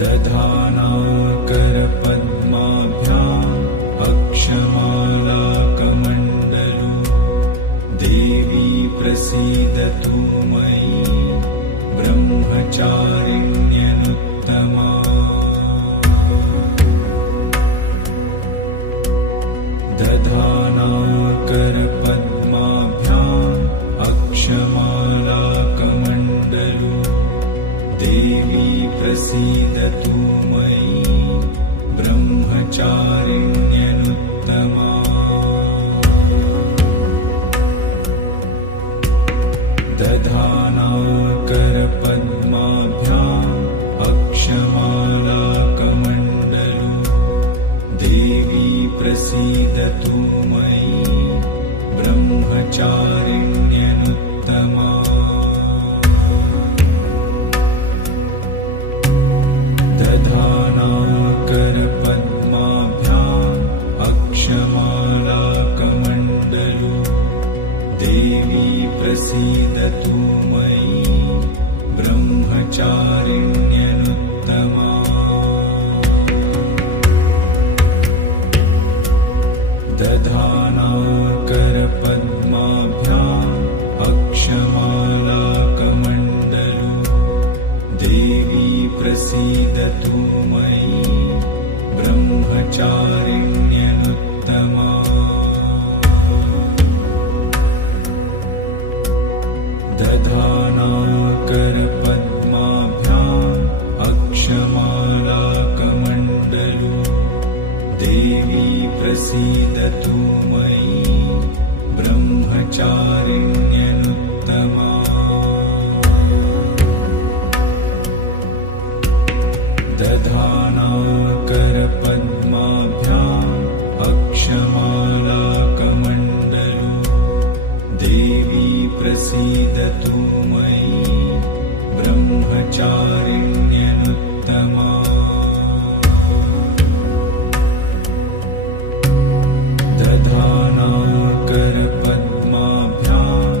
दधानाकरपद्माभ्याम् अक्षमालाकमण्डलु देवी प्रसीदतु मयि ब्रह्मचारिण्यनुत्तमा दधानाकरपद्माभ्याम् अक्षमालाकमण्डलु देवी प्रसीदतु मयि ब्रह्मचारिण्यनुत्तमा दधानाकरपद्माभ्याम् अक्षमालाकमण्डलु देवी प्रसीदतु मयि ब्रह्मचारिण्यनुत्तमा दधानाकरपद्माभ्याम् अक्षमालाकमण्डलु देवी प्रसीदतु मयि ब्रह्मचारिण्यनुत्तमा दधानाकरपद्माभ्याम् अक्षमालाकमण्डलु देवी प्रसीदतु मयि ब्रह्मचारिण्यनुत्तमा दधानाकरपद्माभ्याम् अक्षमालाकमण्डलु देवी प्रसीदतु मयि ब्रह्मचारिण्यनुत्तमा दधानाकरपद्माभ्याम् अक्षमालाकमण्डलु देवी प्रसीदतु मयि ब्रह्मचारिण्यनुत्तमा